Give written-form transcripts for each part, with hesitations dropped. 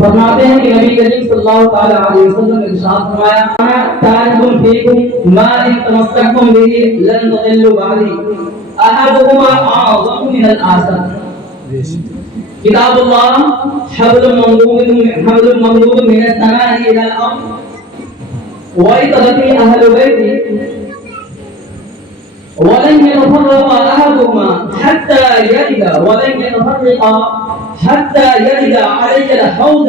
فرماتے ہیں کہ نبی کریم صلی اللہ تعالی علیہ وسلم نے ارشاد فرمایا انا تارکم فیکم ما ان تمسکتم به لن تضلوا بعدی احدهما اعظم من الاخر کتاب اللہ حبل ممدود من السماء الى الارض وإطلقي أهل بيتي ولن يتفرق أحدهما حتى يرد ولن يتفرق حتى يرد علي الحوض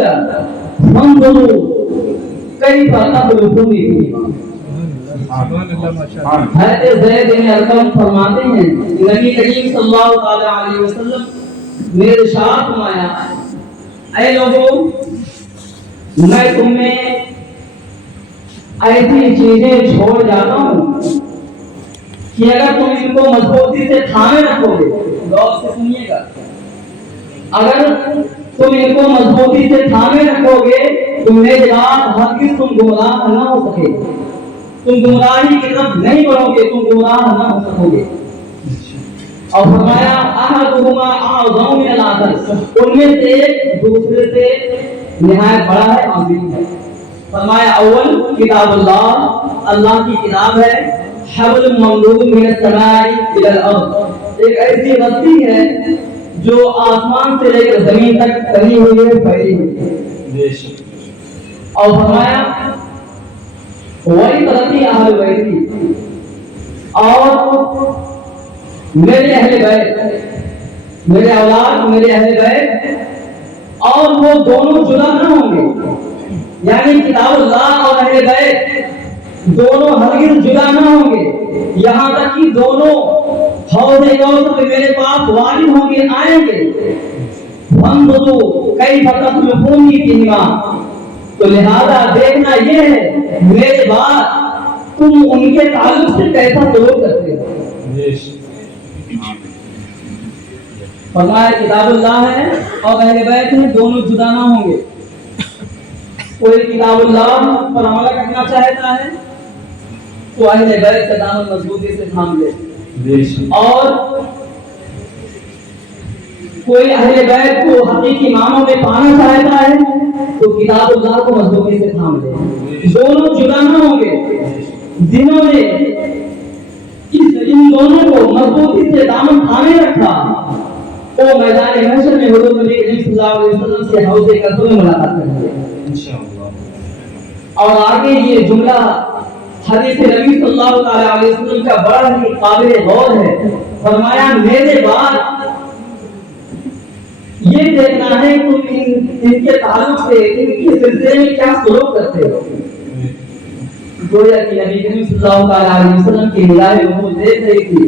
فانظروا كيف تخلقوني فيما. حضرت زید بن ارقم فرماتے ہیں نبی کریم صلی اللہ علیہ وسلم نے ارشاد فرمایا اے لوگوں میں تمہیں ایسی چیزیں چھوڑ جاتا ہوں کہ اگر تم ان کو مضبوطی سے تھامے رکھو گے، غور سے سنیے گا، اگر تم ان کو مضبوطی سے تھامے رکھو گے تو میرے بعد ہرگز تم گمراہ نہ ہو سکے، تم گمراہی کی طرف نہیں بڑھو گے، تم گمراہ نہ ہو سکو گے. اور فرمایا احدہما اعظم من الاخر، ان میں سے ایک دوسرے سے نہایت بڑا ہے، عظیم ہے. فرمایا اول کتاب اللہ، اللہ کی کتاب ہے، حبل ممدود من السماء الى الارض، ایک ایسی رسی ہے جو آسمان سے لے کر زمین تک تنی ہوئی ہے، پھیلی ہوئی ہے. اور فرمایا وہی ترقی اہل بیتی، اور میرے اہل بیت، میرے اولاد، میرے اہل بیت، اور وہ دونوں جدا نہ ہوں گے، یعنی کتاب اللہ اور اہل بیت دونوں ہرگز جدا نہ ہوں گے، یہاں تک کہ دونوں حوض کوثر پہ میرے پاس وارد ہوں گے، آئیں گے. فانظروا کیف تخلقونی فیہما، تو لہذا دیکھنا یہ ہے میرے بعد تم ان کے تعلق سے کیسا سلوک کرتے ہو. فرمایا کتاب اللہ ہے اور اہل بیت ہیں، دونوں جدا نہ ہوں گے. کوئی کتاب اللہ پر عمل کرنا چاہتا ہے تو اہل بیت کا دامن مضبوطی سے تھام لے، اور کوئی اہل بیت کو حقیقی معنوں میں پانا چاہتا ہے تو کتاب اللہ کو مضبوطی سے تھام لے. دونوں جدا نہ ہوں گے. جنہوں نے ان دونوں کو مضبوطی سے دامن تھامے رکھا وہ میدان محشر میں حضور نبی کریم صلی اللہ علیہ وسلم سے حوض کوثر میں ملاقات کریں گے انشاءاللہ. اور آگے یہ جملہ حدیث نبی صلی اللہ علیہ وسلم کا بڑا ہی قابل غور ہے. فرمایا میرے بعد یہ دیکھنا ہے تم ان کے تعلق سے، ان کے سلسلے میں کیا سلوک کرتے ہو. گویا کہ نبی کریم صلی اللہ علیہ وسلم کی نگاہ نبوت دیکھ رہی تھی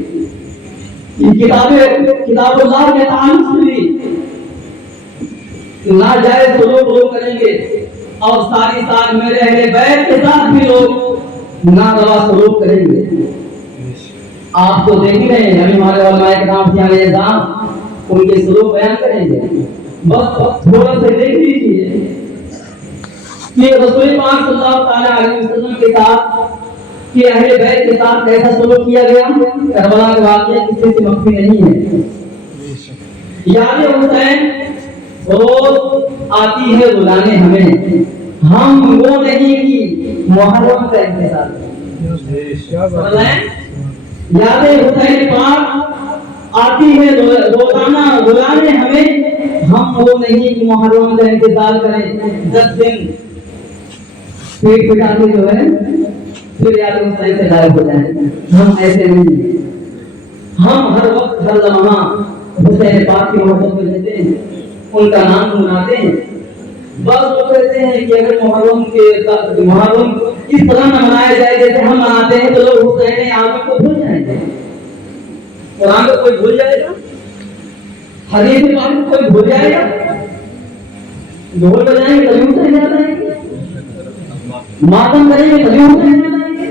ان کتاب اللہ کے تعلق سے بھی ناجائز سلوک لوگ کریں گے، اور ساری ساتھ میرے اہل بیت کے ساتھ بھی لوگ ناروا سلوک کریں گے. آپ تو دیکھ رہے ہیں ابھی ہمارے علماء کرام سے نظام ان کے سلوک بیان کریں گے، بس تھوڑا سا دیکھ لیجیے کہ رسول پاک صلی اللہ تعالی علیہ وسلم کے ساتھ کہ اہل بیت کے ساتھ کیسا سلوک کیا گیا. کربلا کا واقعہ کسی سے مخفی نہیں ہے. یاد حسین روز آتی ہے بلانے ہمیں، ہم وہ نہیں کہ محرم کا انتظار کریں. یاد حسین پاک آتی ہے روزانہ بلانے ہمیں، ہم وہ نہیں کہ محرم کا انتظار کریں. 10 دن پیٹ پٹاتے جو ہے پھر یاد حسین سے غائب ہو جائیں. ہم ایسے نہیں ہیں. ہم ہر وقت ہر لمحہ حسین پاک کی محبت میں رہتے ہیں، ان کا نام گنگناتے ہیں. بس وہ کہتے ہیں کہ اگر محرم اس طرح نہ منایا جائے جیسے ہم مناتے ہیں تو لوگ حسین اعظم کو بھول جائیں گے. قرآن کو کوئی بھول جائے گا، حدیث پاک کو کوئی بھول جائے گا. ڈھول بجائیں گے تبھی حسین یاد آئیں گے، ماتم کریں گے تبھی حسین یاد آئیں گے.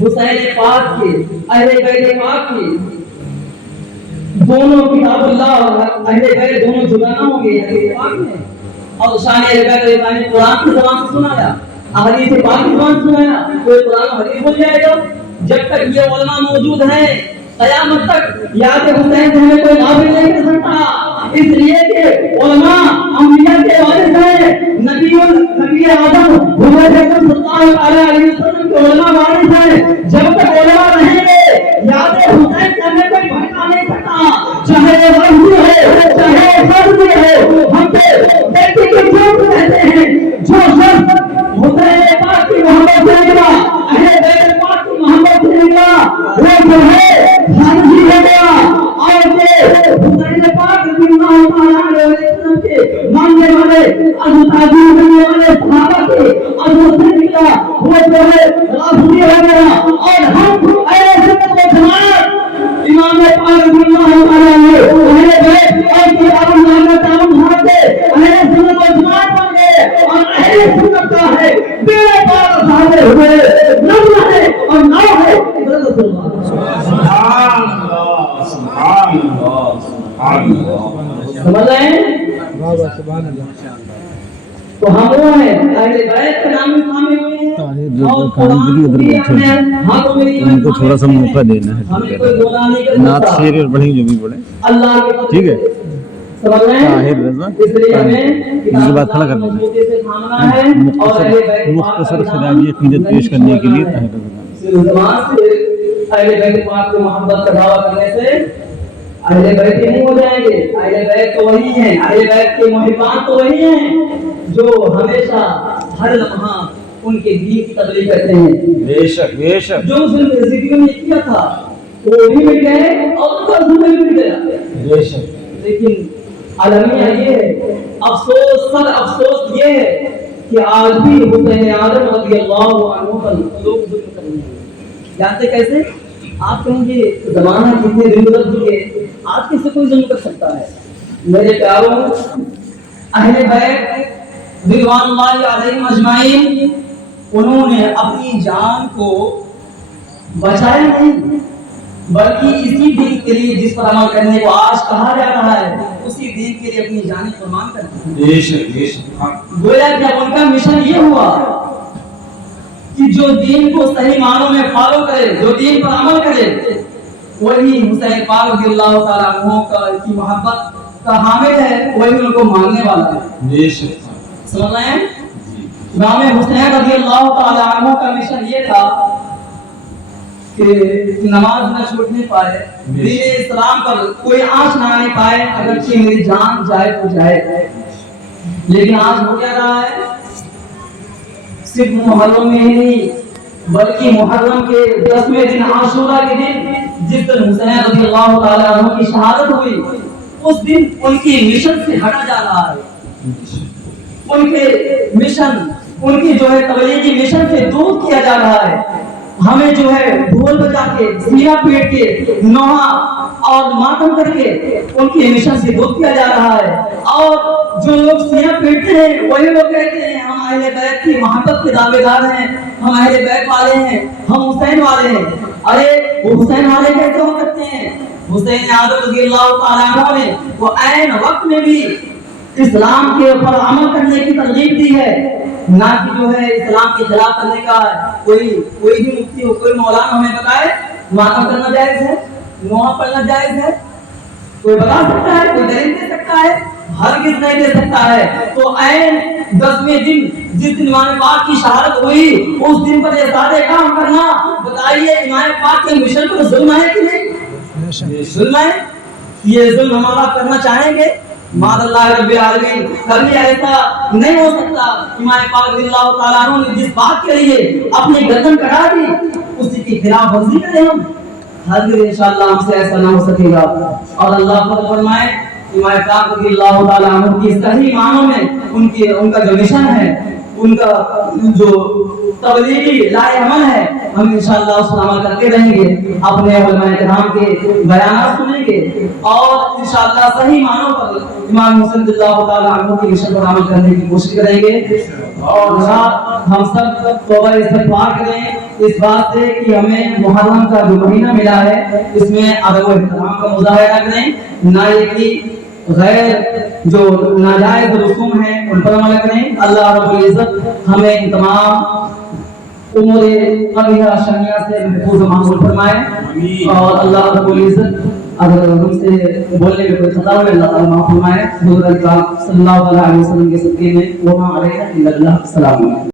حسین پاک کے، اہل بیت پاک کے دونوں کتاب اللہ اور اہل بیت دونوں جدا نہ ہوں گے. حدیث پاک میں اور شان اہل بیت نے قرآن کی زبان سے سنایا، حدیث پاک کی زبان سے سنایا. کوئی قرآن حدیث بول جائے گا؟ جب تک یہ علماء موجود ہیں قیامت تک یاد حسین سے ہمیں کوئی غافل نہیں کر سکتا، اس لیے کہ علماء انبیاء کے सैयद आदम हुजूर अकरम सल्लल्लाहु अलैहि वसल्लम के उलमा वारिस हैं। जब तक उलमा रहेंगे याद हुसैन से हमें कोई भटका नहीं सकता, चाहे वो रमजी हो चाहे फर्जी हो। हम पे व्यक्ति के झूठ कहते हैं, जो शख्स हुसैन पाक की मोहब्बत से निकला, अहले बैत पाक की मोहब्बत से निकला, वो जो है फर्जी हो गया। और जो हुसैन पाक रज़ियल्लाहु तआला अन्हु के मानने वाले अज़ताज़ीम करने वाले सहाबा के अज़र से निकला, वो जो है राफ़िदी हो गया। और हम अहले सुन्नत व जमात इमाम पाक रज़ियल्लाहु तआला अन्हु अहले बैत और किताब अल्लाह का ताम धारते अहले सुन्नत व जमात बन गए। और अहले सुन्नत का है बेड़े पार साधे हुए नज़र है और नाम है रसूलुल्लाह। सुभान अल्लाह सुभान अल्लाह सुभान अल्लाह। समझ रहे हैं? वाह वाह सुभान अल्लाह। तो हम वो है अहले बैत के नाम शामिल हुए हैं और कुरान की अपने हाथों में उनको थोड़ा सा मौका देना है। हमें कोई गुनाह नहीं कर नात शेर और पढ़ेंगे जो भी पढ़े अल्लाह के, ठीक है? समझ रहे हैं? ताहिर रज़ा इसलिए हमें इसके बाद खड़ा कर देना मजबूती से थामना है और अहले बैत मुख्तसर खिलाजी अक़ीदत पेश करने के लिए ताहिर रज़ा ज़बान से अहले बैत पाक की मोहब्बत का दावा करने से अहले बैत ही नहीं हो जाएंगे। अहले बैत तो वही हैं, अहले बैत के मुहिब्बान तो वही हैं जो हमेशा हर लम्हा उनके दीन की तबलीग करते हैं। बेशक बेशक। जो उसने ज़िंदगी में किया था वो भी मिट गए और उनका जुम्मा भी मिट गया। बेशक। लेकिन अलमिया ये है, अफसोस सर अफसोस ये है कि आज भी हुसैन आदम रज़ियल्लाहु अन्हु पर लोग जुल्म कर रहे हैं। जानते कैसे? आप कहेंगे ज़माना कितने दिन गुजर चुके, आज किसे कोई जुल्म कर सकता है? मेरे प्यारों, अहले बैत रिज़वानुल्लाहि अलैहिम अजमाइन उन्होंने अपनी जान को बचाया नहीं, बल्कि इसी दीन के लिए जिस पर अमल करने को आज कहा जा रहा है उसी दीन के लिए अपनी जान कुर्बान कर दी। बेशक बेशक। गोया कि उनका मिशन ये हुआ कि जो दीन को सही मानों में फॉलो करे, जो दीन पर अमल करे, वही हुसैन पाक रज़ियल्लाहु तआला अन्हु की मोहब्बत का हामिल है, वही उनको मानने वाला है। बेशक। समझ रहे हैं? इमाम हुसैन रज़ियल्लाहु तआला अन्हु का मिशन ये था कि नमाज न छूटने पाए, दीन इस्लाम पर कोई आंच ना आने पाए, अगर कि मेरी जान जाए तो जाए। लेकिन आज हो क्या रहा है? सिर्फ मुहर्रम में ही नहीं बल्कि मुहर्रम के 10वें दिन आशूरा के दिन जिस दिन हुसैन रज़ियल्लाहु तआला अन्हु की शहादत हुई, उस दिन उनकी मिशन से हटा जा रहा है। उनके मिशन, उनकी जो है तबलीगी मिशन से दूर किया जा रहा है। हमें जो है ढोल बजा के, सीना पीट के, नौहा और मातम करके उनके मिशन से दूर किया जा रहा है। और जो लोग सीना पीटते हैं वही लोग कहते हैं हम अहले बैत की मोहब्बत के दावेदार हैं, हम अहले बैत वाले हैं, हम हुसैन वाले हैं। अरे वो हुसैन वाले कैसे हो सकते हैं? हुसैन आदम रज़ियल्लाहु तआला अन्हु ने वो ऐन वक्त में भी इस्लाम के ऊपर अमल करने की तरगीब दी है, ना कि जो है इस्लाम के खिलाफ करने का। कोई भी मुफ्ती हो, कोई मौलाना हमें बताए मातम करना जायज है, नोहा पढ़ना जायज है? कोई बता सकता है? कोई दलील दे सकता है? हरगिज़ नहीं दे सकता है। तो ऐन 10वें दिन जिस दिन इमाम पाक की शहादत हुई उस दिन पर ये सारे काम करना, बताइए इमाम पाक के मिशन पर जुल्म है कि नहीं? जुल्म है। ये जुल्म हमारा करना चाहेंगे? मादअल्लाह रब्बिल आलमीन, कभी ऐसा नहीं हो सकता। इमाम पाक रज़ियल्लाहु तआला अन्हु ने जिस बात के लिए अपनी गर्दन कटा दी उसी की खिलाफ वर्जी करें हम? हरगिज़ इंशाअल्लाह हमसे ऐसा ना हो सकेगा। और अल्लाह पर फरमाए इमाम पाक रज़ियल्लाहु तआला अन्हु की सही मानों में उनका जो मिशन है, उनका जो तबलीगी लाए अमल है, हम इंशाअल्लाह उस पर अमल करते रहेंगे, अपने उलमाए किराम के बयान सुनेंगे और इंशाअल्लाह सही मानों पर इमाम हुसैन रज़ियल्लाहु तआला अन्हु के मिशन पर अमल करने की कोशिश करेंगे। और हम सब तौबा इस्तिग़फ़ार करें इस बात से कि हमें मुहर्रम का जो महीना मिला है इसमें अदब व एहतराम का मुज़ाहरा करें, ना ये कि गैर जो नाजायज रसूम है उन पर अमल करें। अल्लाह रब्बुल इज्जत हमें इन तमाम उमूर कबीहा शनिया से महफूज मामूल फरमाए और अल्लाह रब्बुल इज्जत اگر ہم سے بولنے میں کوئی خطا ہو اللہ تعالیٰ معاف فرمائے. حضور علیہ صلی اللہ علیہ وسلم کے صدقے میں وما علینا الا اللہ. السلام علیکم.